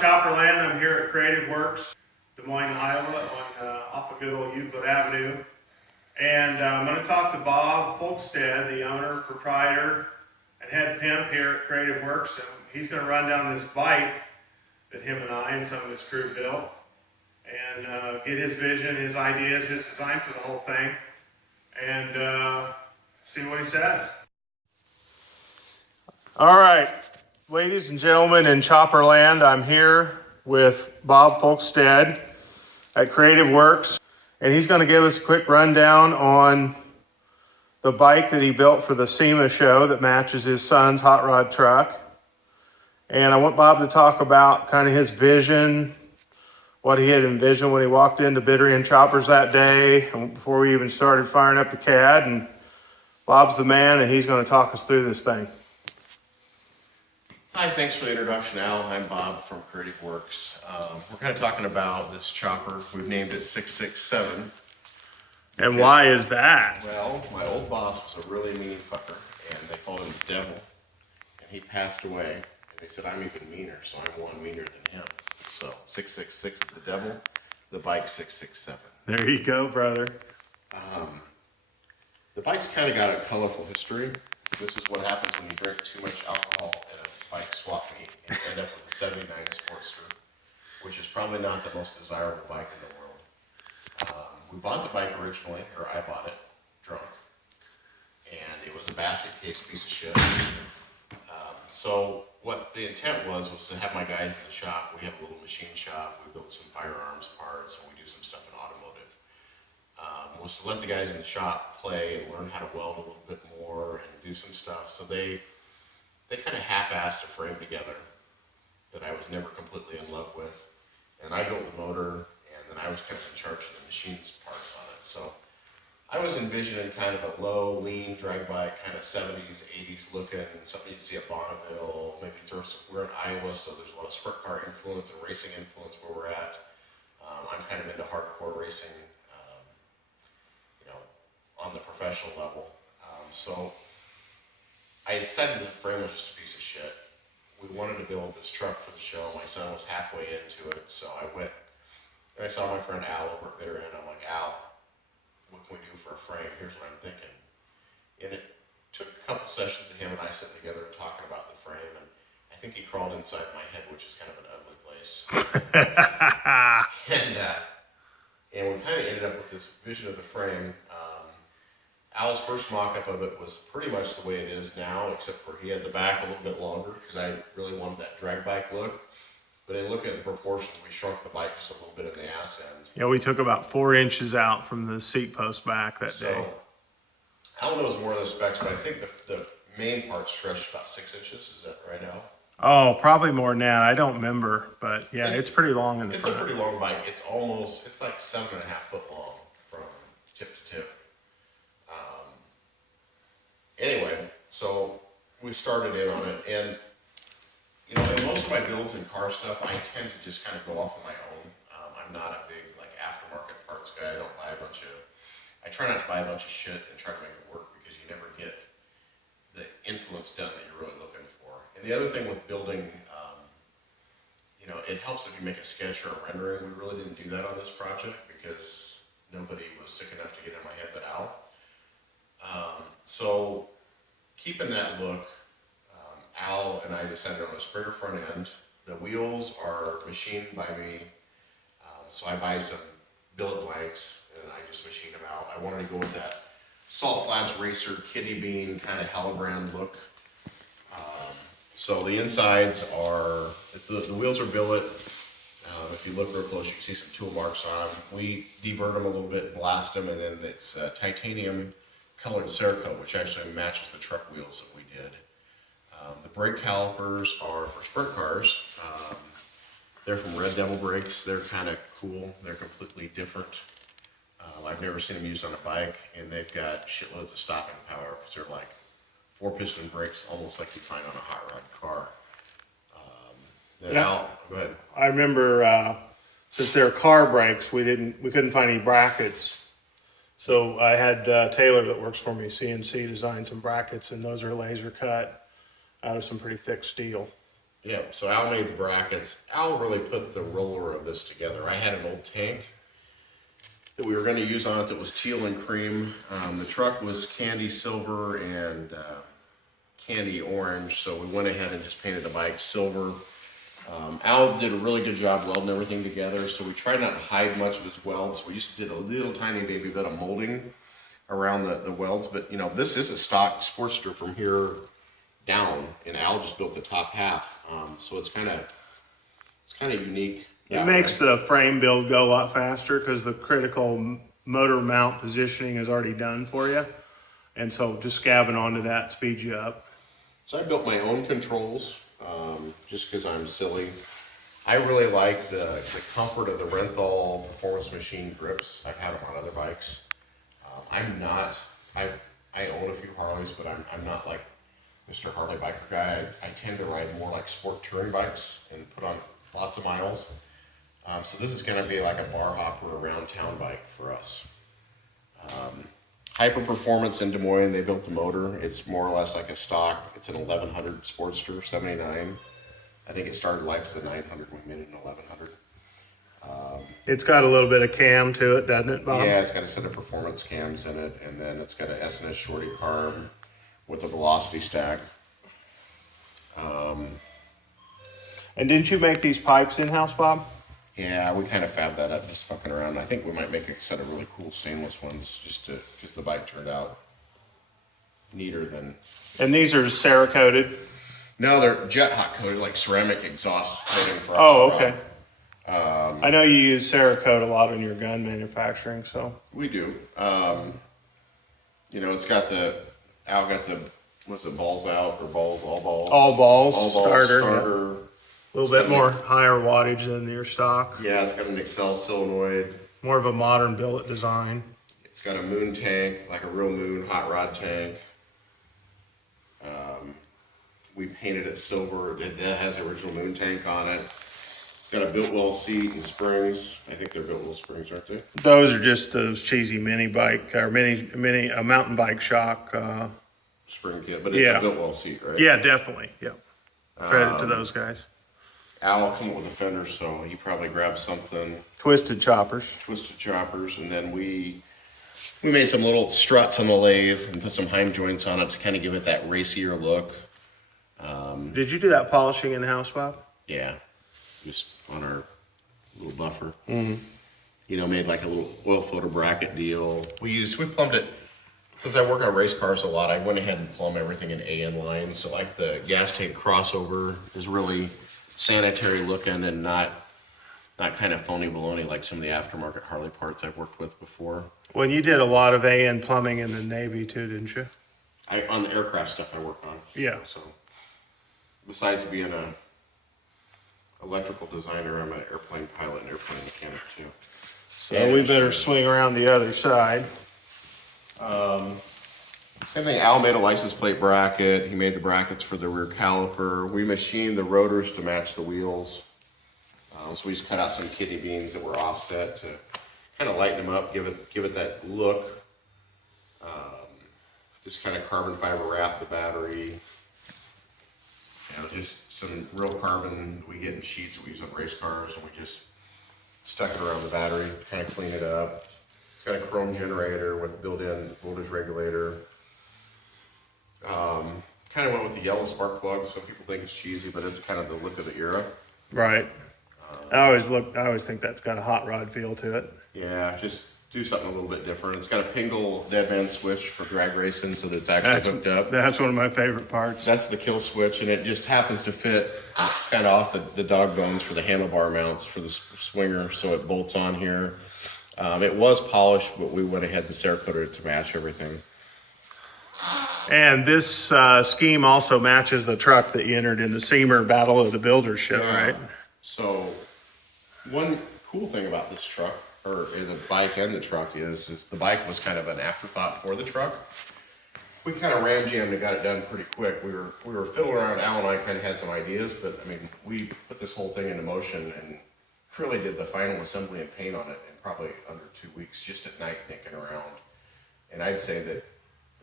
Chopper Land. I'm here at Creative Werks, Des Moines, Iowa, off of good old Euclid Avenue. And I'm going to talk to Bob Folkestad, the owner, proprietor, and head pimp here at Creative Werks. And he's going to run down this bike that him and I and some of his crew built and get his vision, his ideas, his design for the whole thing, and see what he says. All right, ladies and gentlemen in Chopper Land, I'm here with Bob Folkestad at Creative Werks, and he's going to give us a quick rundown on the bike that he built for the SEMA show that matches his son's hot rod truck. And I want Bob to talk about kind of his vision, what he had envisioned when he walked into Bittery and Choppers that day, and before we even started firing up the CAD. And Bob's the man, and he's going to talk us through this thing. Hi, thanks for the introduction, Al. I'm Bob from Creative Werks. We're kind of talking about this chopper. We've named it 667. And why is that? Well, my old boss was a really mean fucker, and they called him the devil. And he passed away, and they said, I'm even meaner, so I'm one meaner than him. So 666 is the devil, the bike 667. There you go, brother. The bike's kind of got a colorful history. This is what happens when you drink too much alcohol at a bike swap meet and end up with a 79 Sportster, which is probably not the most desirable bike in the world. We bought the bike originally, or I bought it, drunk, and it was a basket case piece of shit. So what the intent was to have my guys in the shop. We have a little machine shop. We build some firearms parts, and we do some stuff in automotive. Was to let the guys in the shop play and learn how to weld a little bit more and do some stuff. So they kind of half-assed a frame together that I was never completely in love with. And I built the motor, and then I was kind of in charge of the machine's parts on it. So I was envisioning kind of a low, lean drag bike, kind of 70s, 80s looking, something you'd see at Bonneville, maybe we're in Iowa, so there's a lot of sprint car influence and racing influence where we're at. I'm kind of into hardcore racing, on the professional level. So I decided the frame was just a piece of shit. We wanted to build this truck for the show. My son was halfway into it, so I went and I saw my friend Al over at Bittery, and I'm like, Al, what can we do for a frame? Here's what I'm thinking. And it took a couple sessions of him and I sitting together and talking about the frame, and I think he crawled inside my head, which is kind of an ugly place. And we kind of ended up with this vision of the frame. Al's first mock-up of it was pretty much the way it is now, except for he had the back a little bit longer because I really wanted that drag bike look. But in looking at the proportions, we shrunk the bike just a little bit in the ass end. Yeah, we took about 4 inches out from the seat post back that day. Al knows more of the specs, but I think the main part stretched about 6 inches. Is that right, Al? Oh, probably more than that. I don't remember, but yeah, it's pretty long in the front. It's a pretty long bike. It's like 7.5 foot long from tip to tip. Anyway, so we started in on it, and in most of my builds and car stuff, I tend to just kind of go off on my own. I'm not a big aftermarket parts guy. I try not to buy a bunch of shit and try to make it work because you never get the influence done that you're really looking for. And the other thing with building, it helps if you make a sketch or a rendering. We really didn't do that on this project because nobody was sick enough to get in my head but Al. So keeping that look, Al and I decided on a Springer front end. The wheels are machined by me, so I buy some billet blanks and I just machine them out. I wanted to go with that Salt Flats Racer kidney bean kind of Hellbrand look. So the insides are, the wheels are billet. If you look real close, you can see some tool marks on them. We deburr them a little bit, blast them, and then it's titanium colored Cerakote, which actually matches the truck wheels that we did. The brake calipers are for sprint cars. They're from Red Devil Brakes. They're kind of cool. They're completely different. I've never seen them used on a bike, and they've got shitloads of stopping power because they're like 4-piston brakes, almost like you find on a hot rod car. Go ahead. I remember since they're car brakes, we couldn't find any brackets. So I had Taylor that works for me, CNC, design some brackets, and those are laser cut out of some pretty thick steel. Yeah, so Al made the brackets. Al really put the roller of this together. I had an old tank that we were going to use on it that was teal and cream. The truck was candy silver and candy orange, so we went ahead and just painted the bike silver. Al did a really good job welding everything together, so we tried not to hide much of his welds. We just did a little tiny baby bit of molding around the welds, but you know, this is a stock Sportster from here down, and Al just built the top half, so it's kind of unique. It makes the frame build go a lot faster because the critical motor mount positioning is already done for you. And so just scabbing onto that speeds you up. So I built my own controls, just because I'm silly. I really like the comfort of the Renthal Performance Machine grips. I've had them on other bikes. I own a few Harleys, but I'm not like Mr. Harley biker guy. I tend to ride more like sport touring bikes and put on lots of miles. So this is going to be like a bar hopper around town bike for us. Hyper Performance in Des Moines, they built the motor. It's more or less like a stock. It's an 1100 Sportster 79. I think it started life as a 900. We made it an 1100. It's got a little bit of cam to it, doesn't it, Bob? Yeah, it's got a set of performance cams in it, and then it's got an S&S shorty carb with a velocity stack. And didn't you make these pipes in-house, Bob? Yeah, we kind of fabbed that up just fucking around. I think we might make a set of really cool stainless ones because the bike turned out neater than... And these are Cerakoted? No, they're jet hot coated, like ceramic exhaust coating for Oh, okay. I know you use Cerakote a lot in your gun manufacturing, so. We do. You know, it's got Al got the, what's it, balls out or balls, all balls? All balls, All balls starter. starter. A little bit more higher wattage than your stock. Yeah, it's got an Excel solenoid. More of a modern billet design. It's got a moon tank, like a real moon hot rod tank. We painted it silver. It has the original moon tank on it. It's got a built-well seat and springs. I think they're built-well springs, aren't they? Those are just those cheesy mini bike or mountain bike shock. Spring kit, but it's a built-well seat, right? Yeah, definitely. Yeah. Credit to those guys. Al come up with the fenders, so he probably grabbed something. Twisted choppers, and then we made some little struts on the lathe and put some Heim joints on it to kind of give it that racier look. Did you do that polishing in-house, Bob? Yeah, just on our little buffer. Mm-hmm. You know, made like a little oil filter bracket deal. We plumbed it, because I work on race cars a lot, I went ahead and plumbed everything in AN lines. So like the gas tank crossover is really sanitary looking and not kind of phony baloney like some of the aftermarket Harley parts I've worked with before. Well, you did a lot of AN plumbing in the Navy too, didn't you? On the aircraft stuff I work on. Yeah. So besides being a electrical designer, I'm an airplane pilot and airplane mechanic too. So we better swing around the other side. Same thing, Al made a license plate bracket. He made the brackets for the rear caliper. We machined the rotors to match the wheels. So we just cut out some kidney beans that were offset to kind of lighten them up, give it that look. Just kind of carbon fiber wrap the battery. You know, just some real carbon we get in sheets that we use on race cars, and we just stuck it around the battery to kind of clean it up. It's got a chrome generator with built-in voltage regulator. Kind of went with the yellow spark plug. Some people think it's cheesy, but it's kind of the look of the era. Right. I always think that's got a hot rod feel to it. Yeah, just do something a little bit different. It's got a Pingle deadman switch for drag racing, so that it's actually hooked up. That's one of my favorite parts. That's the kill switch, and it just happens to fit kind of off the dog bones for the handlebar mounts for the swinger, so it bolts on here. It was polished, but we went ahead and Cerakoted it to match everything. And this scheme also matches the truck that you entered in the SEMA Battle of the Builders show, right? So one cool thing about this truck, or the bike and the truck, is the bike was kind of an afterthought for the truck. We kind of ram jammed and got it done pretty quick. We were fiddling around. Al and I kind of had some ideas, but I mean, we put this whole thing into motion and really did the final assembly and paint on it in probably under 2 weeks, just at night thinking around. And I'd say that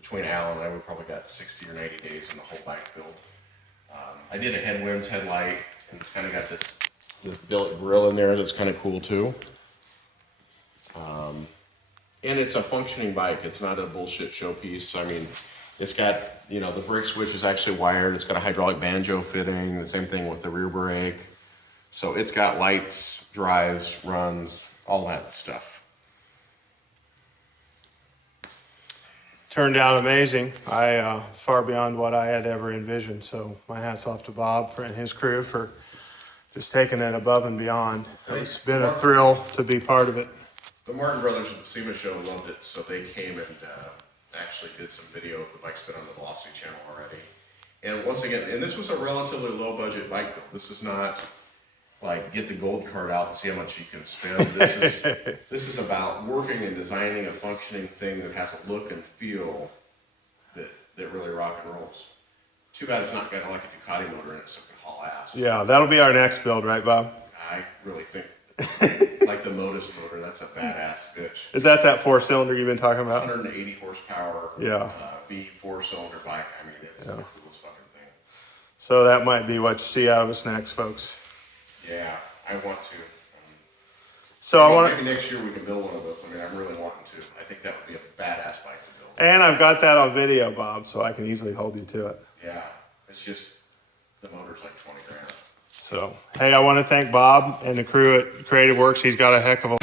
between Al and I, we probably got 60 or 90 days in the whole bike build. I did a headwinds headlight, and it's kind of got this billet grill in there that's kind of cool too. And it's a functioning bike. It's not a bullshit showpiece. I mean, it's got, you know, the brake switch is actually wired. It's got a hydraulic banjo fitting. The same thing with the rear brake. So it's got lights, drives, runs, all that stuff. Turned out amazing. It's far beyond what I had ever envisioned. So my hat's off to Bob and his crew for just taking it above and beyond. It's been a thrill to be part of it. The Martin brothers at the SEMA show loved it, so they came and actually did some video. The bike's been on the Velocity channel already. And once again, and this was a relatively low budget bike build. This is not like get the gold card out and see how much you can spend. This is about working and designing a functioning thing that has a look and feel that really rock and rolls. Too bad it's not got like a Ducati motor in it so it can haul ass. Yeah, that'll be our next build, right, Bob? I really think like the Motus motor, that's a badass bitch. Is that 4-cylinder you've been talking about? 180 horsepower, Yeah. V4 cylinder bike. I mean, it's the coolest fucking thing. So that might be what you see out of us next, folks. Yeah, I want to. So Maybe next year we can build one of those. I mean, I'm really wanting to. I think that would be a badass bike to build. And I've got that on video, Bob, so I can easily hold you to it. Yeah, it's just the motor's like 20 grand. So, hey, I want to thank Bob and the crew at Creative Werks. He's got a heck of a